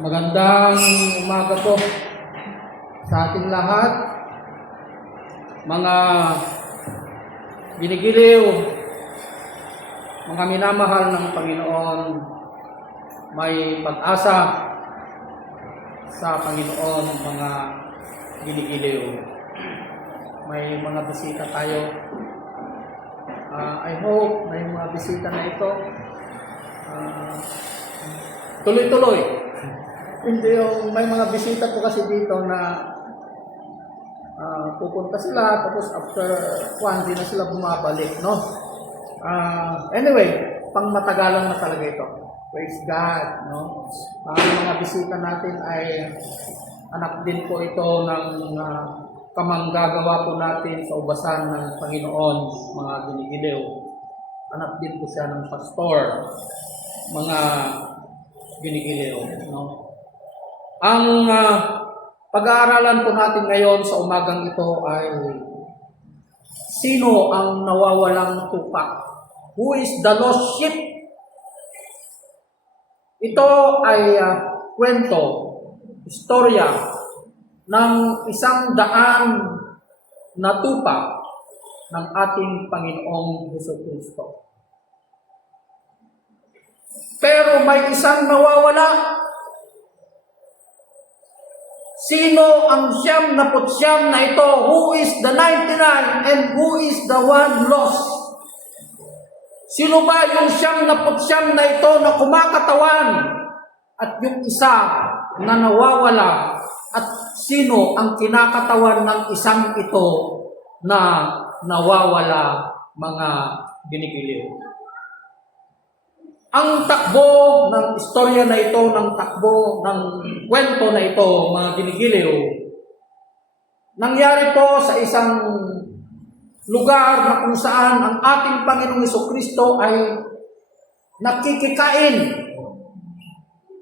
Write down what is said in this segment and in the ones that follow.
Magandang umaga po sa ating lahat, mga ginigiliw, mga minamahal ng Panginoon. May pag-asa sa Panginoon, mga ginigiliw. May mga bisita tayo. I hope may mga bisita na ito tuloy-tuloy. Hindi yung may mga bisita po kasi dito na pupunta sila tapos after hindi na sila bumabalik, no? Anyway, pang matagalan na talaga ito. Praise God, no? Ang mga bisita natin ay anak din po ito ng kamanggagawa po natin sa ubasan ng Panginoon, mga ginigiliw. Anak din po siya ng pastor, mga ginigiliw, no? Ang pag-aaralan po natin ngayon sa umagang ito ay sino ang nawawalang tupa? Who is the lost sheep? Ito ay kwento, istorya ng 100 na tupa ng ating Panginoong Jesucristo. Pero may isang nawawala. Sino ang 99 na ito? Who is the 99 and who is the one lost? Sino ba yung 99 na ito na kumakatawan at yung isa na nawawala? At sino ang kinakatawan ng isang ito na nawawala, mga ginigiliw? Ang takbo ng istorya na ito, ng takbo ng kwento na ito, mga ginigiliw, nangyari po sa isang lugar na kung saan ang ating Panginoong Jesucristo ay nakikikain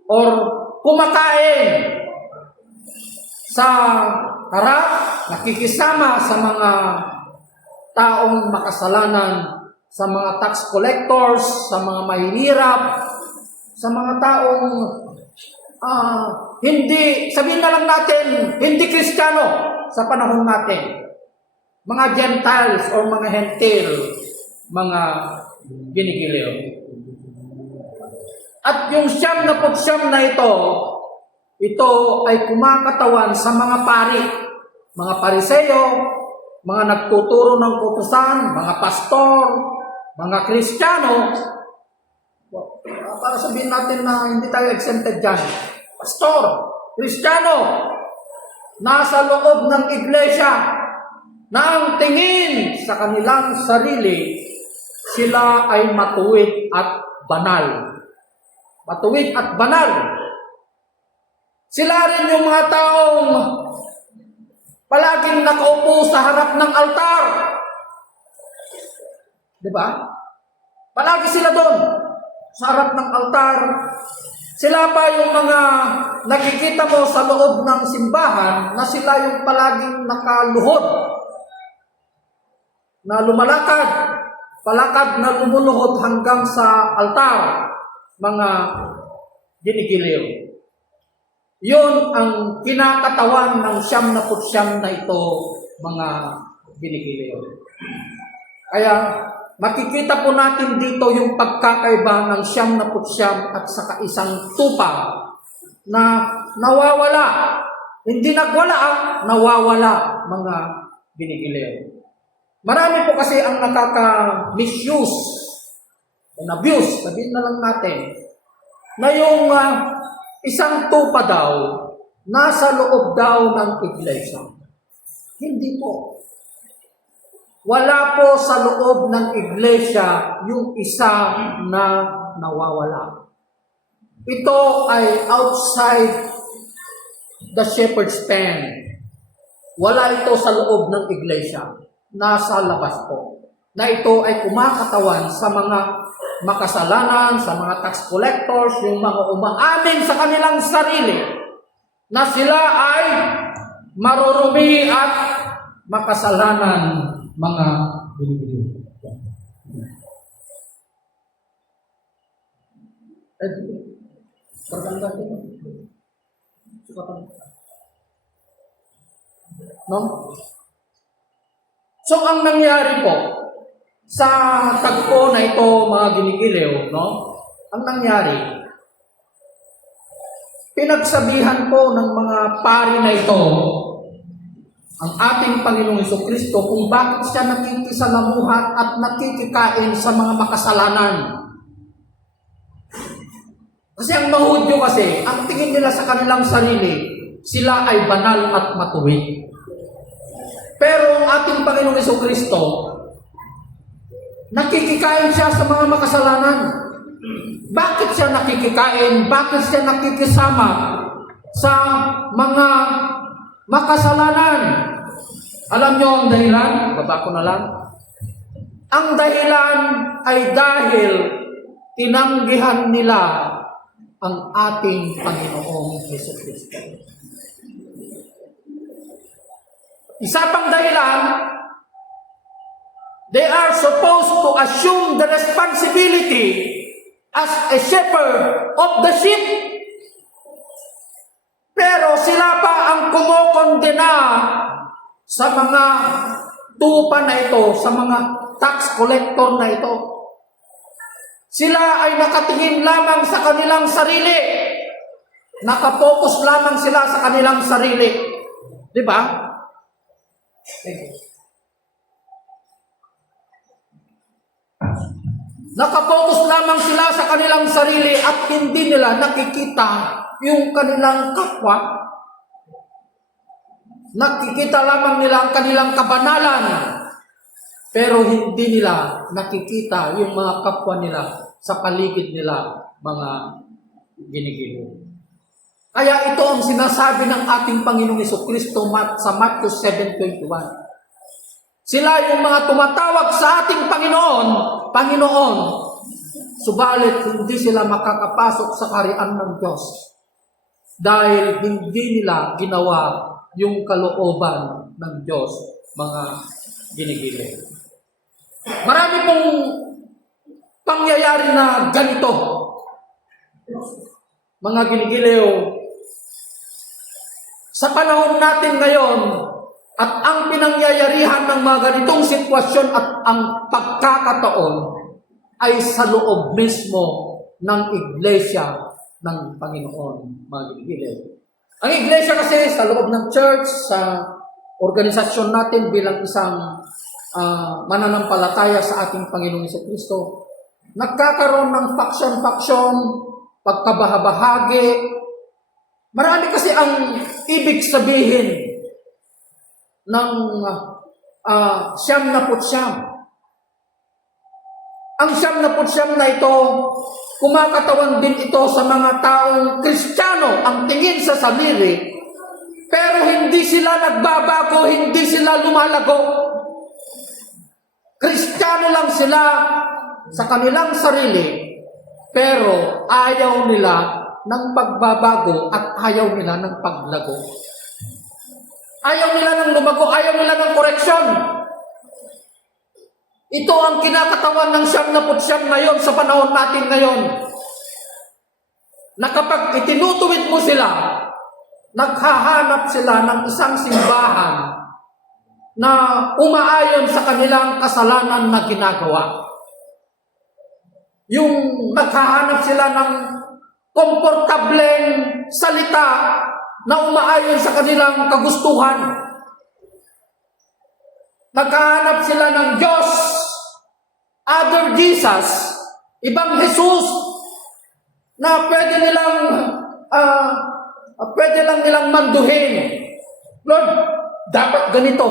or kumakain sa harap, nakikisama sa mga taong makasalanan, sa mga tax collectors, sa mga mahihirap, sa mga taong hindi, sabihin na lang natin, hindi Kristiyano sa panahon natin. Mga Gentiles o mga Hentil, mga ginigiliw. At yung 99 na ito ay kumakatawan sa mga pari, mga Pariseo, mga nagtuturo ng kautusan, mga pastor, mga Kristiyano. Para sabihin natin na hindi tayo exempted dyan. Pastor, Kristiyano, nasa loob ng iglesia na ang tingin sa kanilang sarili, sila ay matuwid at banal. Matuwid at banal. Sila rin yung mga taong palaging nakaupo sa harap ng altar. Diba? Palagi sila doon sa harap ng altar. Sila pa yung mga nakikita mo sa loob ng simbahan na sila yung palaging nakaluhod, na lumalakad, palakad na lumuluhod hanggang sa altar, mga ginigiliw. Yun ang kinakatawan ng 99 na ito, mga ginigiliw. Kaya makikita po natin dito yung pagkakaiba ng 99 at saka isang tupa na nawawala. Hindi nagwala, nawawala, mga ginigiliw. Marami po kasi ang nakaka-misuse and abuse, sabihin na lang natin, na yung isang tupa daw, nasa loob daw ng iglesia. Hindi po. Wala po sa loob ng iglesia yung isa na nawawala. Ito ay outside the shepherd's pen. Wala ito sa loob ng iglesia. Nasa labas po. Na ito ay kumakatawan sa mga makasalanan, sa mga tax collectors, yung mga umaamin sa kanilang sarili na sila ay marurumi at makasalanan, mga binibili. Pagkanda ito. No? So, ang nangyari po, sa tagpo na ito, mga ginigiliw, no? Ang nangyari, pinagsabihan po ng mga pari na ito, ang ating Panginoong Jesucristo, kung bakit siya nakikisalamuhan at nakikikain sa mga makasalanan. Kasi ang Mahudyo kasi, ang tingin nila sa kanilang sarili, sila ay banal at matuwid. Pero ang ating Panginoong Jesucristo, nakikikain siya sa mga makasalanan. Bakit siya nakikikain? Bakit siya nakikisama sa mga makasalanan? Alam niyo ang dahilan? Baba ko na lang. Ang dahilan ay dahil tinanggihan nila ang ating Panginoong Jesucristo. Isa pang dahilan, they are supposed to assume the responsibility as a shepherd of the sheep. Pero sila pa ang kumokondena sa mga tupa na ito, sa mga tax collector na ito. Sila ay nakatingin lamang sa kanilang sarili. Nakapokus lamang sila sa kanilang sarili. Di ba? Nakapokus lamang sila sa kanilang sarili at hindi nila nakikita yung kanilang kapwa. Nakikita lamang nila ang kanilang kabanalan, pero hindi nila nakikita yung mga kapwa nila sa paligid nila, mga ginigiliw. Kaya ito ang sinasabi ng ating Panginoong Jesucristo sa Matthew 7:21. Sila yung mga tumatawag sa ating Panginoon, Panginoon, subalit hindi sila makakapasok sa kaharian ng Diyos dahil hindi nila ginawa yung kalooban ng Diyos, mga ginigiliw. Marami pong pangyayari na ganito, mga ginigiliw, sa panahon natin ngayon, at ang pinangyayarihan ng mga ganitong sitwasyon at ang pagkakataon ay sa loob mismo ng iglesia ng Panginoon, mga ginigiliw. Ang iglesia kasi sa loob ng church, sa organisasyon natin bilang isang mananampalataya sa ating Panginoong Jesucristo, nagkakaroon ng faksyon-faksyon, pagkabahabahagi. Marami kasi ang ibig sabihin ng siyam na putsyam. Ang siyam na putsyam na ito, kumakatawan din ito sa mga taong Kristiyano ang tingin sa sarili, pero hindi sila nagbabago, hindi sila lumalago. Kristiyano lang sila sa kanilang sarili, pero ayaw nila ng pagbabago at ayaw nila ng paglago. Ayaw nila ng lumago, ayaw nila ng koreksyon. Ito ang kinakatawan ng siyam na putsyam ngayon sa panahon natin ngayon. Na kapag itinutuwid mo sila, naghahanap sila ng isang simbahan na umaayon sa kanilang kasalanan na ginagawa. Yung naghahanap sila ng komportableng salita na umaayon sa kanilang kagustuhan. Naghahanap sila ng Diyos, other Jesus, ibang Jesus, na pwede lang nilang manduhin. Lord, dapat ganito.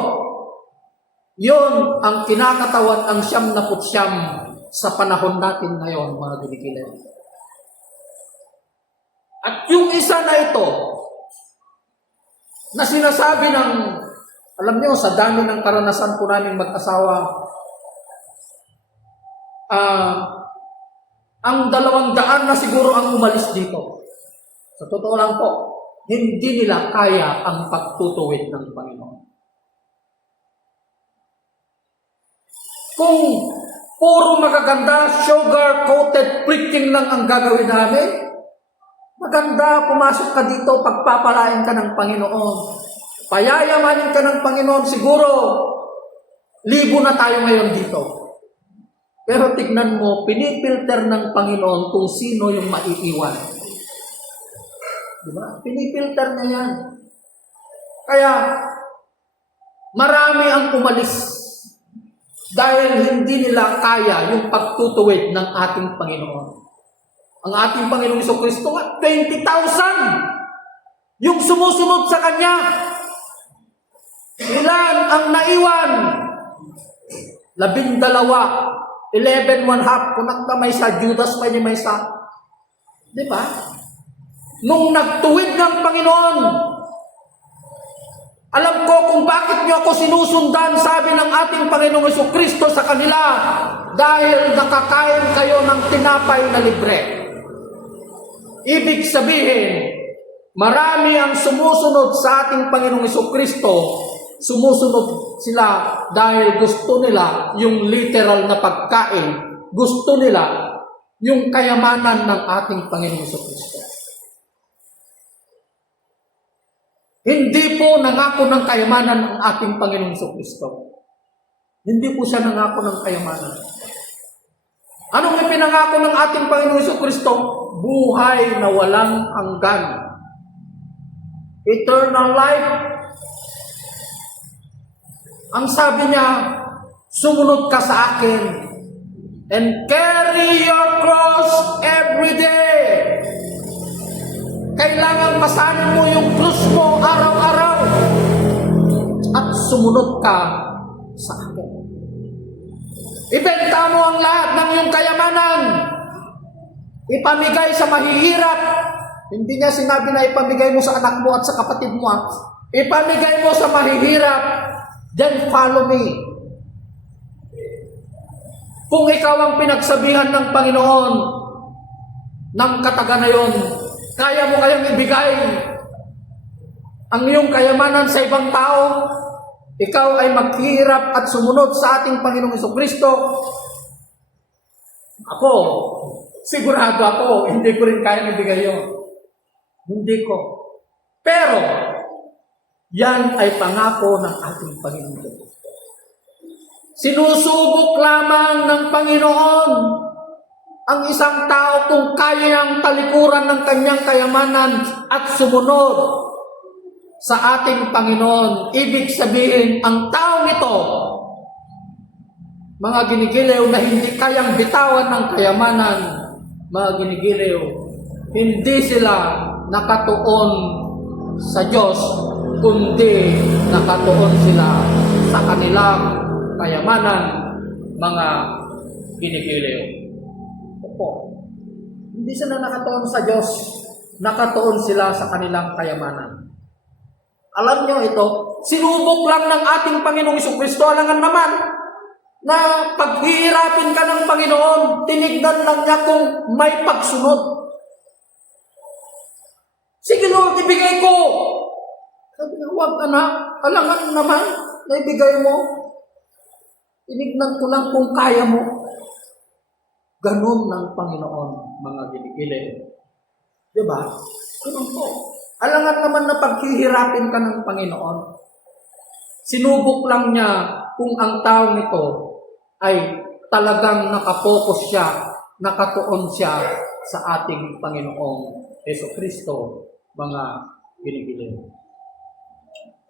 Yun ang kinakatawan ng siyam na putsyam sa panahon natin ngayon, mga ginigiliw. At yung isa na ito, na sinasabi ng, alam niyo, sa dami ng karanasan po namin mag-asawa, ang 200 na siguro ang umalis dito. Sa totoo lang po, hindi nila kaya ang pagtutuwid ng Panginoon. Kung puro magaganda, sugar-coated preaching lang ang gagawin namin, Maganda, pumasok ka dito, pagpapalain ka ng Panginoon. Payayamanin ka ng Panginoon. Siguro, libo na tayo ngayon dito. Pero tignan mo, pinipilter ng Panginoon kung sino yung maiiwan. Diba? Pinipilter niya yan. Kaya, marami ang umalis dahil hindi nila kaya yung pagtutuwid ng ating Panginoon. Ang ating Panginoong Jesucristo nga, 20,000 yung sumusunod sa Kanya. Ilan ang naiwan? 12, 11, 1/2. Kung nagkamay sa Judas pa niya may sa. Di ba? Nung nagtuwid ng Panginoon, alam ko kung bakit niyo ako sinusundan, sabi ng ating Panginoong Jesucristo sa kanila, dahil nakakain kayo ng tinapay na libre. Ibig sabihin, marami ang sumusunod sa ating Panginoong Jesucristo, sumusunod sila dahil gusto nila yung literal na pagkain, gusto nila yung kayamanan ng ating Panginoong Jesucristo. Hindi po nangako ng kayamanan ang ating Panginoong Jesucristo. Hindi po siya nangako ng kayamanan. Anong ipinangako ng ating Panginoong Jesucristo? Buhay na walang hanggan. Eternal life. Ang sabi niya, sumunod ka sa akin and carry your cross every day. Kailangan masanin mo yung krus mo araw-araw at sumunod ka sa akin. Ibenta mo ang lahat ng iyong kayamanan. Ipamigay sa mahihirap. Hindi niya sinabi na ipamigay mo sa anak mo at sa kapatid mo. Ipamigay mo sa mahihirap. Then follow me. Kung ikaw ang pinagsabihan ng Panginoon ng kataga na yon, kaya mo kayang ibigay ang iyong kayamanan sa ibang tao, ikaw ay maghihirap at sumunod sa ating Panginoong Jesucristo. Ako, sigurado ako, hindi ko rin kayang ibigay yun. Hindi ko. Pero, yan ay pangako ng ating Panginoong Jesucristo. Sinusubok lamang ng Panginoon ang isang tao kung kayang talikuran ng kanyang kayamanan at sumunod sa ating Panginoon. Ibig sabihin, ang taong ito, mga ginigiliw na hindi kayang bitawan ng kayamanan, mga ginigiliw, hindi sila nakatuon sa Diyos, kundi nakatuon sila sa kanilang kayamanan, mga ginigiliw. Opo. Hindi sila nakatuon sa Diyos, nakatuon sila sa kanilang kayamanan. Alam niyo ito, sinubok lang ng ating Panginoong Jesucristo, alangan naman na paghihirapin ka ng Panginoon, tinignan lang niya kung may pagsunod. Sige Lord, ibigay ko. Sabi niya, huwag anak, alangan naman na ibigay mo. Tinignan ko lang kung kaya mo. Ganun ng Panginoon, mga ginigiliw. Diba? Ganun po. Alangan naman na paghihirapin ka ng Panginoon. Sinubok lang niya kung ang taong ito ay talagang nakapokus siya, nakatuon siya sa ating Panginoong Jesucristo, mga ginigiliw.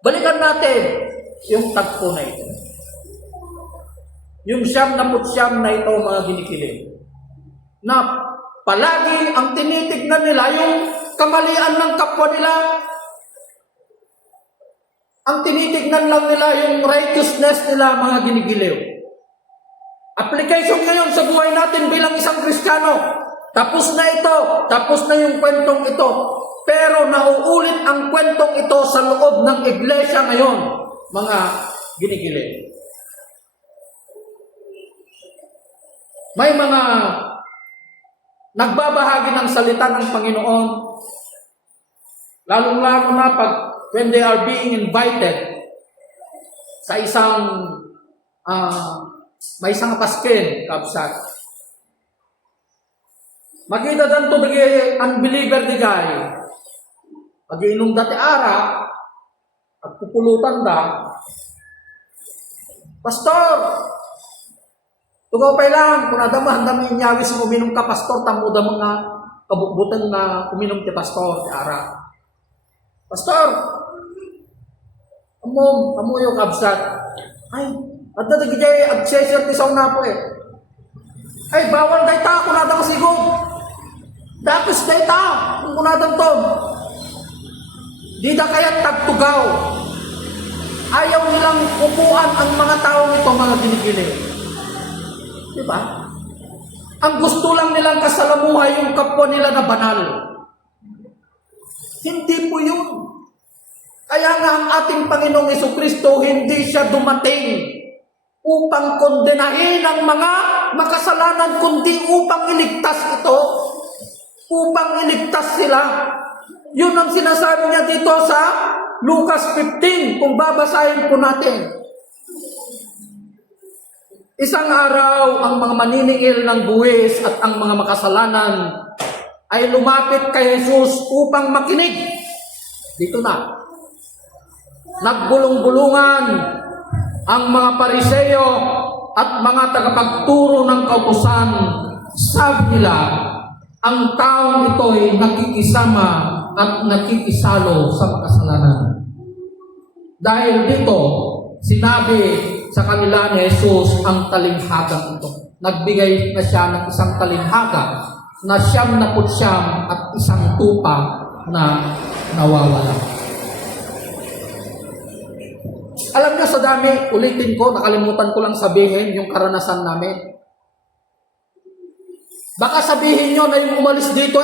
Balikan natin yung tagpo na ito. Yung 99 na ito, mga ginigiliw, na palagi ang tinitignan nila yung kamalian ng kapwa nila. Ang tinitignan lang nila yung righteousness nila, mga ginigiliw. Application ngayon sa buhay natin bilang isang Kristiyano. Tapos na ito, tapos na yung kwentong ito. Pero nauulit ang kwentong ito sa loob ng iglesia ngayon, mga ginigiliw. May mga nagbabahagi ng salita ng Panginoon, lalong-lalo na when they are being invited sa isang may isang paskin, kabsat. Makita dan to dagi unbeliever di gay. Pag inom dati ara, at pupulutan da, Pastor, tugaw pa lang, kung nadama, dami inyawis mo uminom ka, Pastor, tamo da mga kabukbutan na uminom ti Pastor, ti ara. Pastor, amo yung kabsat. Ay, at natagigay accessor ti sauna po eh. Ay, bawal day ta, kung nadang sigod. Dapis day ta, kung nadang to. Di da kaya tagtugaw. Ayaw nilang upuan ang mga taong ito, mga ginigili. Diba? Ang gusto lang nilang kasalamuhay yung kapwa nila na banal. Hindi po yun. Kaya nga ang ating Panginoong Jesucristo, hindi siya dumating upang kondenahin ang mga makasalanan, kundi upang iligtas ito. Upang iligtas sila. Yun ang sinasabi niya dito sa Lucas 15, kung babasahin po natin. Isang araw, ang mga maniningil ng buwis at ang mga makasalanan ay lumapit kay Jesus upang makinig. Dito na. Naggulong-gulungan ang mga Pariseo at mga tagapagturo ng kautusan. Sabi nila, ang taong ito ay nakikisama at nakikisalo sa makasalanan. Dahil dito, sinabi sa kanila ni Jesus ang talinghagang ito. Nagbigay na siya ng isang talinghaga na 99 at isang tupa na nawawala. Alam niyo sa dami, ulitin ko, nakalimutan ko lang sabihin yung karanasan namin. Baka sabihin nyo na yung umalis dito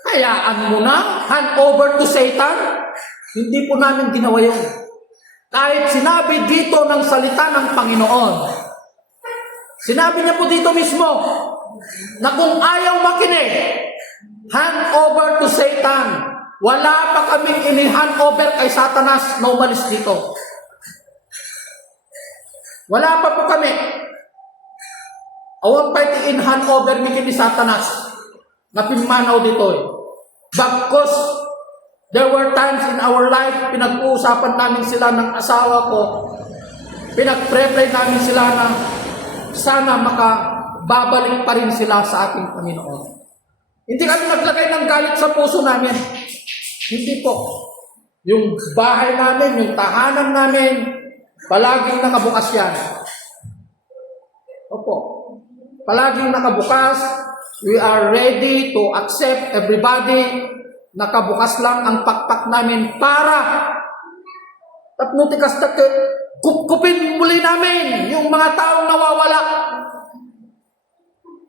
hayaan mo na, hand over to Satan. Hindi po namin ginawa yun. Kahit sinabi dito ng salita ng Panginoon, sinabi niya po dito mismo, na kung ayaw makinig, hand over to Satan. Wala pa kaming ini-hand over kay Satanas na umalis dito. Wala pa po kami. Awan pa in hand over mi kini Satanas na pimanaw dito. Bakos there were times in our life, pinag-uusapan namin sila ng asawa ko, pinag-pray namin sila na sana makababalik pa rin sila sa ating Panginoon. Hindi kami naglagay ng galit sa puso namin. Hindi po. Yung bahay namin, yung tahanan namin, palaging nakabukas yan. Opo. Palaging nakabukas. We are ready to accept everybody. Nakabukas lang ang pakpak namin para tapnutikas kupkupin muli namin yung mga taong nawawala.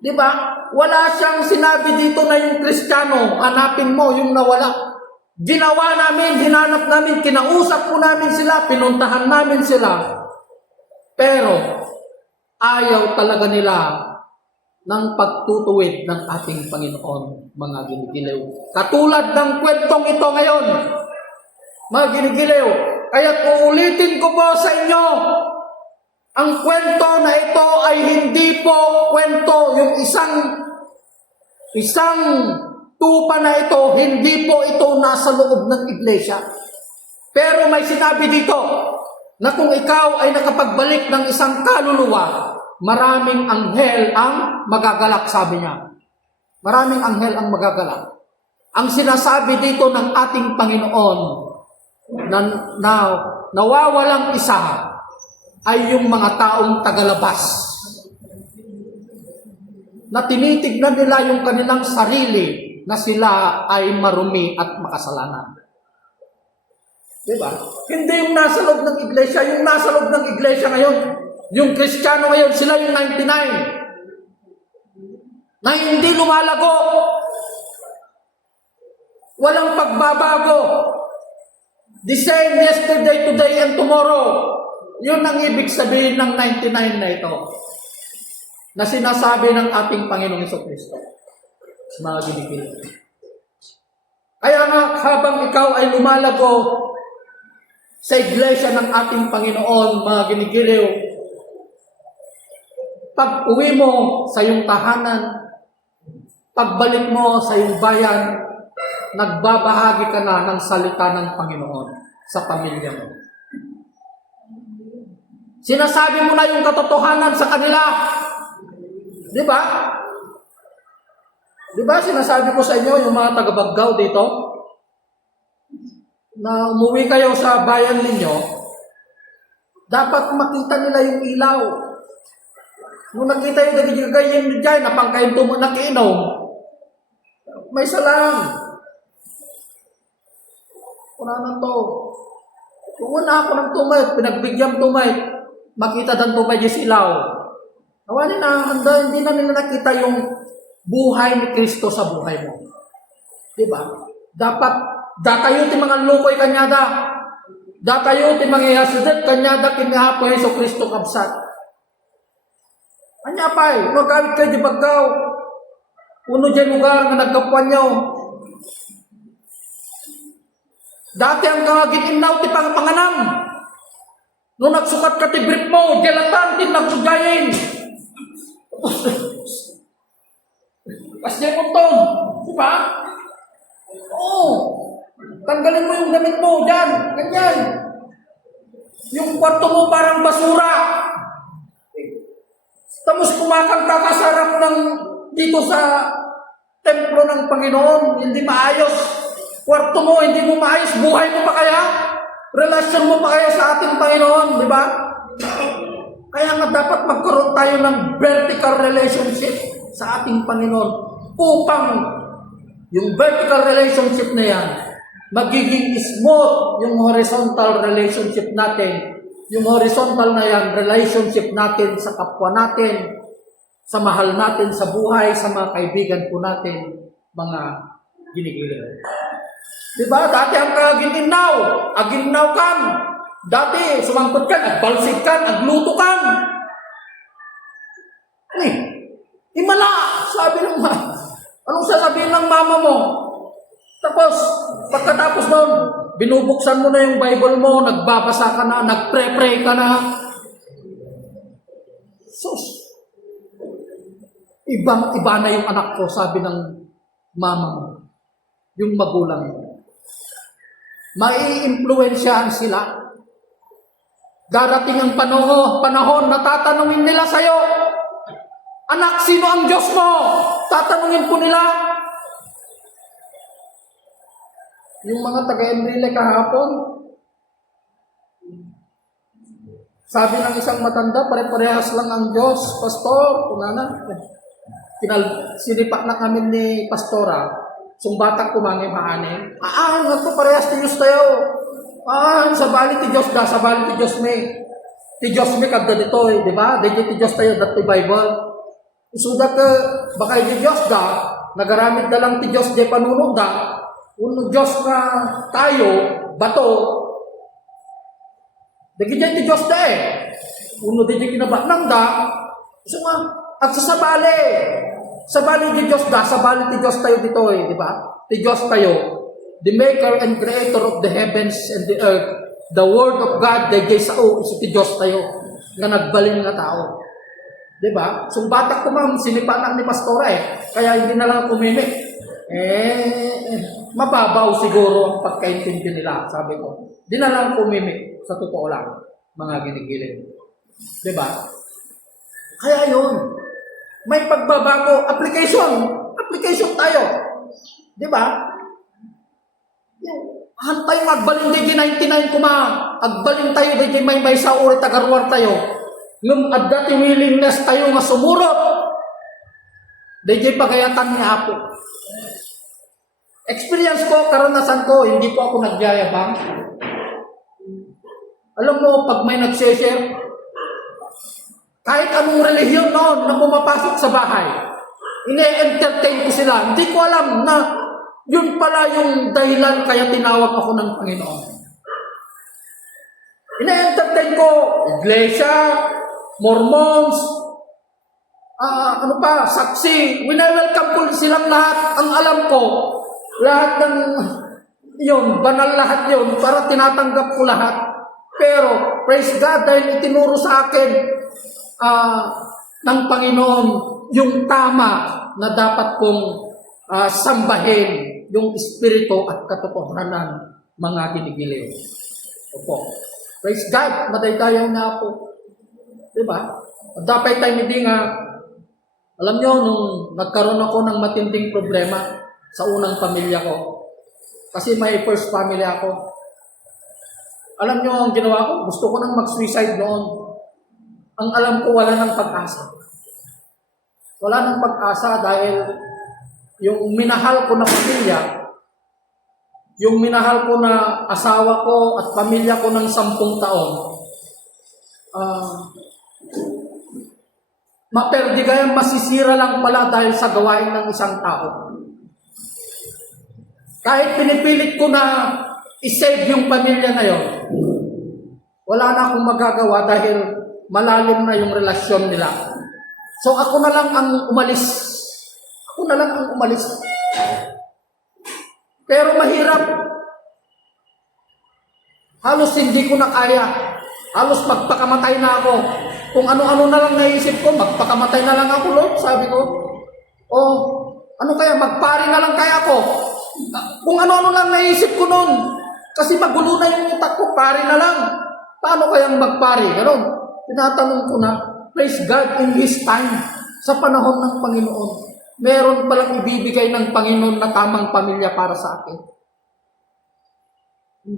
Diba? Wala siyang sinabi dito na yung Kristiyano, hanapin mo yung nawala. Ginawa namin, hinanap namin, kinausap po namin sila, pinuntahan namin sila. Pero, ayaw talaga nila ng pagtutuwid ng ating Panginoon, mga ginigiliw. Katulad ng kwentong ito ngayon, mga ginigiliw. Kaya uulitin ko po sa inyo, ang kwento na ito ay hindi po kwento, yung isang tupa na ito, hindi po ito nasa loob ng iglesia. Pero may sinabi dito, na kung ikaw ay nakapagbalik ng isang kaluluwa, maraming anghel ang magagalak, sabi niya. Maraming anghel ang magagalak. Ang sinasabi dito ng ating Panginoon na nawawalang isa ay yung mga taong tagalabas. Na tinitignan nila yung kanilang sarili na sila ay marumi at makasalanan. Diba? Hindi yung nasa loob ng iglesia. Yung nasa loob ng iglesia ngayon, yung Kristiyano ngayon, sila yung 99 na hindi lumalago. Walang pagbabago. The same yesterday, today, and tomorrow. Yun ang ibig sabihin ng 99 na ito. Na sinasabi ng ating Panginoong Jesucristo. Mga ginigil. Kaya nga, habang ikaw ay lumalago sa iglesia ng ating Panginoon, mga ginigiliw, pag uwi mo sa iyong tahanan, pagbalik mo sa iyong bayan, nagbabahagi ka na ng salita ng Panginoon sa pamilya mo. Sinasabi mo na yung katotohanan sa kanila. Di ba? Di ba sinasabi ko sa inyo, yung mga taga-Baggaw dito, na umuwi kayo sa bayan ninyo, dapat makita nila yung ilaw. Nung nakita yung ganyan dyan, na pang kayong nakiinom, may salang. Wala na to. Kung wala ako ng tumay, pinagbigyan tumay, makita dan tumay yung ilaw. Nawali na, hindi na nila nakita yung buhay ni Kristo sa buhay mo. Diba? Dapat, datayo ti mga lukoy kanyada. Datayo ti mga yasudet kanyada kinahapo Yeso Kristo kabsat. Anya pa'y, magamit kayo di Baggaw. Uno dyan lugar nga nagkapuan nyo. Dati ang ginaw ti panganam. Nung nagsukat ka ti brief mo, gelatan ti nagsugayin. Kasi mo to, di ba? Oo. Tanggalin mo yung damit mo dyan, ganyan. Yung kwarto mo parang basura. Tapos kumakanta ka sa harap ng dito sa templo ng Panginoon, hindi maayos. Kwarto mo, hindi mo maayos. Buhay mo pa kaya? Relasyon mo pa kaya sa ating Panginoon, di ba? Kaya nga dapat magkaroon tayo ng vertical relationship sa ating Panginoon upang yung vertical relationship na yan magiging smooth yung horizontal relationship natin. Yung horizontal na yan, relationship natin sa kapwa natin, sa mahal natin sa buhay, sa mga kaibigan po natin, mga ginigiling. Diba? Dati ang aginaw kan. Dati, sumangkot kan, agbalsig kan, agluto kan. Imala, sabi ng mama. Anong sasabihin ng mama mo? Tapos, pagkatapos nun, binubuksan mo na yung Bible mo, nagbabasa ka na, nagpre-pray ka na. Sus! Ibang-iba na yung anak ko, sabi ng mama mo. Yung magulang mo. Mai-impluwensyahan sila. Darating ang panahon na tatanungin nila sa'yo, anak, sino ang Diyos mo? Tatanungin po nila. Yung mga taga-Enrile kahapon, sabi ng isang matanda, pare-parehas lang ang Diyos, Pastor, kunana. Sinipak na kami ni Pastora, sumbatak kumangin maanin. Nga to, parehas ti Diyos tayo. Sa bali ti Diyos da, sa bali ti Diyos me. Ti Diyos me kagda dito di ba? Dito ti Diyos tayo, dat ti Bible. Isuda ka, baka ti Diyos da, nagaramit da lang ti Diyos di panunod da, uno Diyos na tayo, bato, dagi dyan ti Diyos da uno di kinabatnang da, so nga, at sa sabali ti Diyos da, sabali ti Diyos tayo dito di ba? Ti Diyos tayo, the maker and creator of the heavens and the earth, the word of God, the Jesao, iso ti Diyos tayo, nga nagbaling nga tao. Diba? So, batak ko ma'am, sinipanak ni Pastora kaya hindi na lang kumimik. Mababaw siguro ang pagkaintindi nila, sabi ko. Di na lang kumimik, sa totoo lang, mga ginigiling. Diba? Kaya yun, may pagbabago, application tayo. Diba? Hantay magbaling di 99 kuma, agbaling tayo di may sa uri tagarwar tayo. Ngum adda ti willingness tayo nga sumurot. Di pagayatan ni Apo. Experience ko, karanasan ko, hindi po ako nagyayabang. Alam mo, pag may nag-share, kahit anong relihiyon noon na pumapasok sa bahay, ine-entertain ko sila. Hindi ko alam na yun pala yung dahilan kaya tinawag ako ng Panginoon. Ine-entertain ko, iglesia, Mormons, saksi. Wina-welcome ko silang lahat. Ang alam ko, lahat ng yun, banal lahat yun, para tinatanggap ko lahat. Pero, praise God, dahil itinuro sa akin ng Panginoon yung tama na dapat kong sambahin yung espiritu at katotohanan mga ginigiliw. Opo. Praise God, madaydayaw na po. Diba? Dapat tayo hindi nga, alam nyo, nung nagkaroon ako ng matinding problema sa unang pamilya ko, kasi may first family ako, alam nyo ang ginawa ko? Gusto ko nang mag-suicide noon. Ang alam ko, wala nang pag-asa. Wala nang pag-asa dahil yung minahal ko na pamilya, yung minahal ko na asawa ko at pamilya ko ng 10 taon, maperdi kaya masisira lang pala dahil sa gawain ng isang tao. Kahit pinipilit ko na i-save yung pamilya na yon, wala na akong magagawa dahil malalim na yung relasyon nila. So ako na lang ang umalis. Ako na lang ang umalis. Pero mahirap. Halos hindi ko na kaya. Halos magpakamatay na ako. Kung ano-ano na lang naisip ko, magpakamatay na lang ako, Lord. Sabi ko, ano kaya, magpari na lang kaya ako. Kung ano-ano lang naisip ko noon. Kasi magulo na yung utak ko, pari na lang. Paano kayang magpari? Ganon. Tinatanong ko na, praise God in His time. Sa panahon ng Panginoon, meron palang ibibigay ng Panginoon na tamang pamilya para sa akin.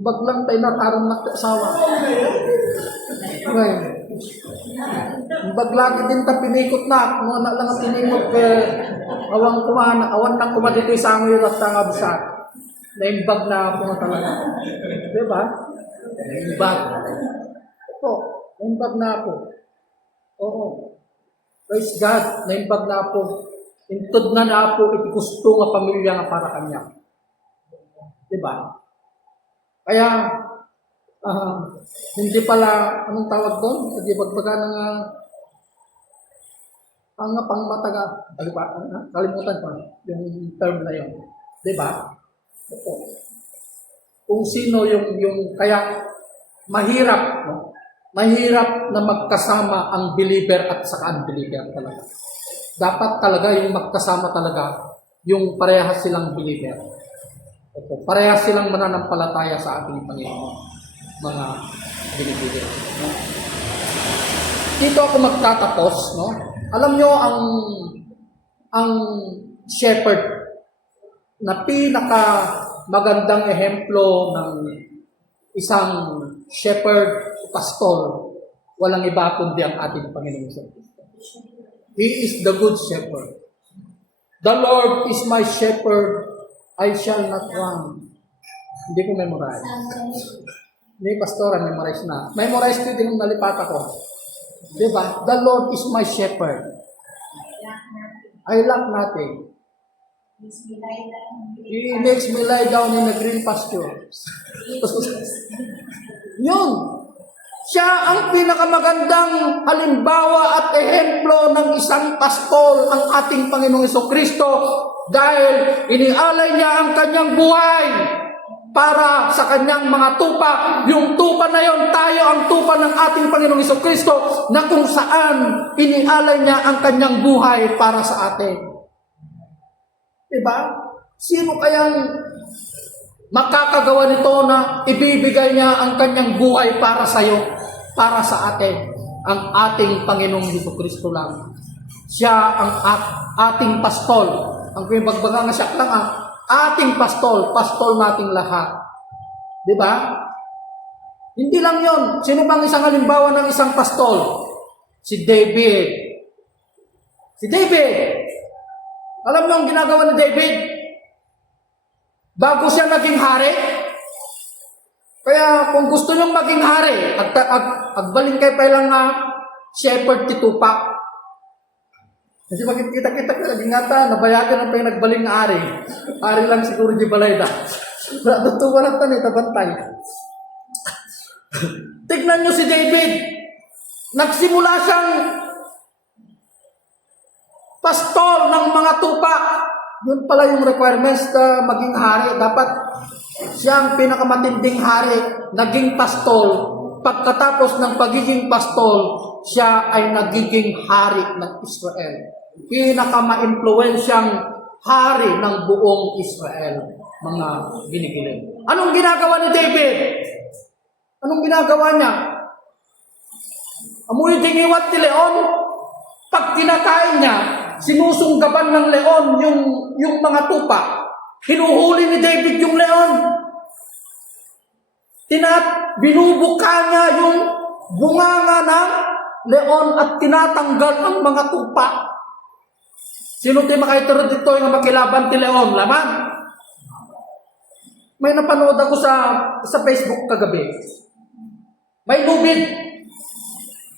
Bag lang tayo na tarong nagkasawa. Ngayon, bag lagi din ta pinikot na. Kung ano lang ang pinikot awan ng kumadito'y sa amoy at tangabsat. Naimbag na ako na talaga. Diba? Naimbag. Opo, naimbag na ako. Oo. Praise God, naimbag na ako. Intod na ako, iti gusto nga pamilya nga para kanya. Diba? Kaya, hindi pala, anong tawag doon? Hindi bagbaga ng pangmataga. Kalimutan ko, yung term na yun. Diba? Opo. Kung sino yung kaya mahirap, no? Mahirap na magkasama ang believer at saka unbeliever talaga. Dapat talaga yung magkasama talaga, yung parehas silang believer. Opo, parehas silang mananampalataya sa ating Panginoon, mga believer. No? Dito ako magtatapos, no? Alam nyo, ang shepherd na pinaka magandang ehemplo ng isang shepherd, pastor, walang iba kundi ang ating Panginoon sa Kristo. He is the good shepherd. The Lord is my shepherd, I shall not want. Hindi ko memorize. Hindi, pastora, memorize na. Memorize ko din yung nalipat ako. Diba? The Lord is my shepherd. I lack nothing. He makes me lie down in a green pasture. Yun. Siya ang pinakamagandang halimbawa at ehemplo ng isang pastol, ang ating Panginoong Jesucristo, dahil inialay niya ang kanyang buhay para sa kanyang mga tupa. Yung tupa na yon, tayo ang tupa ng ating Panginoong Jesucristo, na kung saan inialay niya ang kanyang buhay para sa atin. Diba? Sino kayang makakagawa nito na ibibigay niya ang kanyang buhay para sa iyo, para sa atin? Ang ating Panginoong Jesucristo lang. Siya ang ating pastol. Ang pinagbaga nga siya lang ating pastol nating lahat. Diba? Hindi lang yon. Sino bang isang halimbawa ng isang pastol? Si David. Si David. Alam mo ang ginagawa ni David? Bago siya naging hari, kaya kung gusto niyong maging hari, agbalin kayo pa lang shepherd titupa. Kasi magkita-kita ka, naging ata, nabayagan na pa yung nagbaling na hari. Hari lang siguro di balayda. Natutuwa lang tanay, tabantay. Tignan niyo si David. Nagsimula siyang pastol ng mga tupa. Yun pala yung requirements na maging hari. Dapat siya ang pinakamatinding hari, naging pastol. Pagkatapos ng pagiging pastol, siya ay nagiging hari ng Israel. Pinakama-impluwensyang hari ng buong Israel, mga ginigiling. Anong ginagawa ni David? Anong ginagawa niya? Amoy dingiwat ni leon. Pag kinakain niya, sinusunggaban ng leon yung mga tupa. Hinuhuli ni David yung leon. Binubuka niya yung bunganga ng leon at tinatanggal ang mga tupa. Sino tayo makaituro dito yung makilaban ti leon? Laman? May napanood ako sa Facebook kagabi. May lubid.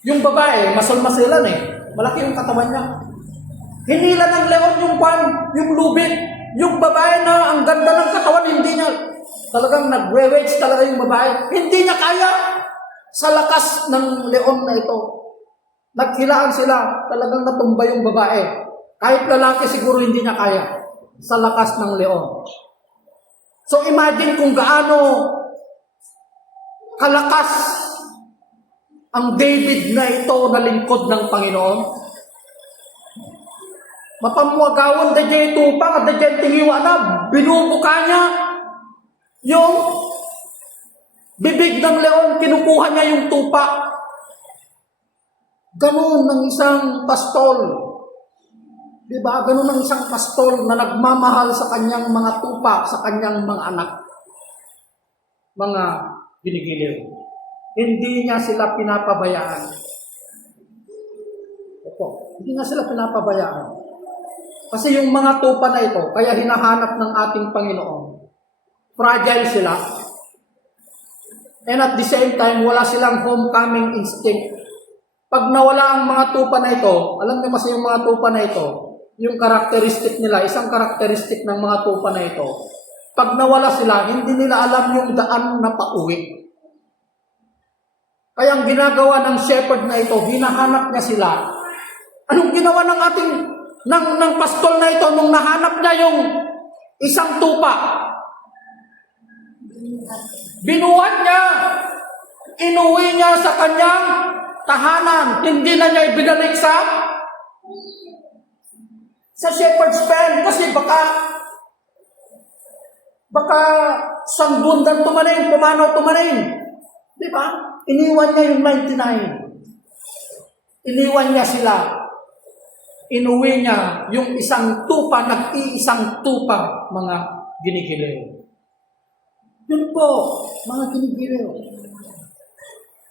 Yung babae, masal-masilan Malaki yung katawan niya. Hinila ng leon yung lubid. Yung babae na ang ganda ng katawan, hindi niya. Talagang nagwe-wage talaga yung babae. Hindi niya kaya. Sa lakas ng leon na ito. Naghilaan sila. Talagang natumba yung babae. Kahit lalaki siguro hindi niya kaya. Sa lakas ng leon. So imagine kung gaano kalakas ang David na ito na lingkod ng Panginoon. Mapamuagawon da dyan tupang at da dyan tingiwa na. Binubuka niya yung bibig ng leon. Kinukuha niya yung tupa. Ganun ng isang pastol. Diba? Ganun ng isang pastol na nagmamahal sa kanyang mga tupa, sa kanyang mga anak. Mga ginigiliw. Hindi niya sila pinapabayaan. Opo, hindi niya sila pinapabayaan. Kasi yung mga tupa na ito, kaya hinahanap ng ating Panginoon. Fragile sila. And at the same time, wala silang homecoming instinct. Pag nawala ang mga tupa na ito, alam niyo kasi yung mga tupa na ito, yung karakteristik nila, isang karakteristik ng mga tupa na ito, pag nawala sila, hindi nila alam yung daan na pauwi. Kaya ang ginagawa ng shepherd na ito, hinahanap niya sila. Anong ginawa ng ating, ng pastol na ito nung nahanap niya yung isang tupa? Binuhat niya. Inuwi niya sa kanyang tahanan. Hindi na niya ibinalik sa shepherd's pen. Kasi baka sangbundan tumanin, pumanaw tumanin. Di ba? Iniwan niya yung 99. Iniwan niya sila. Inuwi niya yung isang tupa, nag-iisang tupa, mga ginigiliw. Yun po, mga ginigiliw.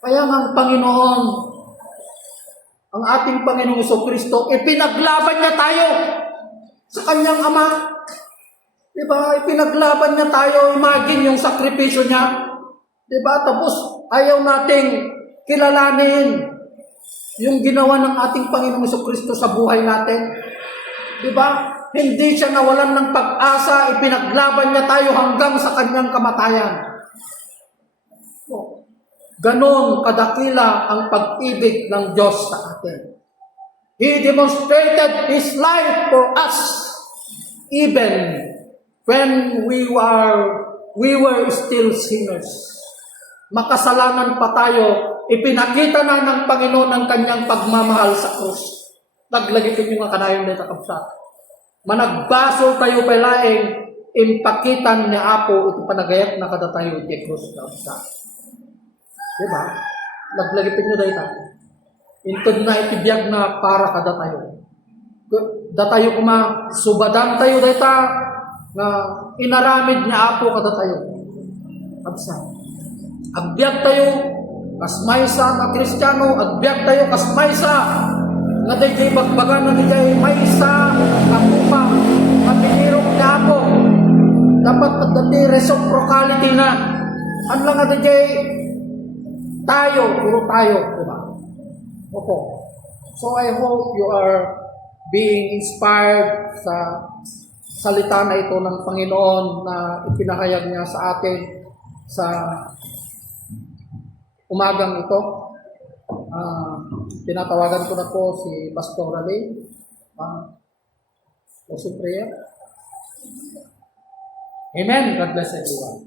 Kaya ang Panginoon, ang ating Panginoong Jesucristo, ipinaglaban niya tayo sa kanyang Ama. Diba? Ipinaglaban niya tayo. Imagine yung sakripisyo niya. Diba? Tapos, ayaw nating kilalanin yung ginawa ng ating Panginoong Jesucristo sa buhay natin. Diba? Hindi siya nawalan ng pag-asa, ipinaglaban niya tayo hanggang sa kanyang kamatayan. Ganon kadakila ang pag-ibig ng Diyos sa atin. He demonstrated His life for us even when we were still sinners. Makasalanan pa tayo, ipinakita na ng Panginoon ang kanyang pagmamahal sa krus. Naglagipin yung mga kanayon na takapsa. Managbasol tayo palaing, impakitan ni Apo, ito panagayat na kada tayo di krus takapsa. Diba? Naglagipin nyo dahil tayo. Intod na itibiyag na para kada tayo. Da tayo subadan tayo dahil na inaramid ni Apo kada tayo. Kapsa. Agbyag tayo, kasmaysa na Kristiyano, agbyag tayo, kasmaysa, nga dayjay bagbagan na dayjay maysa, kapupa, kapinirong niya ako. Dapat dati reciprocality na. Ano lang nga dayjay tayo, puro tayo, diba? Opo. So I hope you are being inspired sa salita na ito ng Panginoon na ipinahayag niya sa atin sa umagang ito. Tinatawagan ko na po si Pastor Raleigh. Closing prayer. Amen. God bless everyone.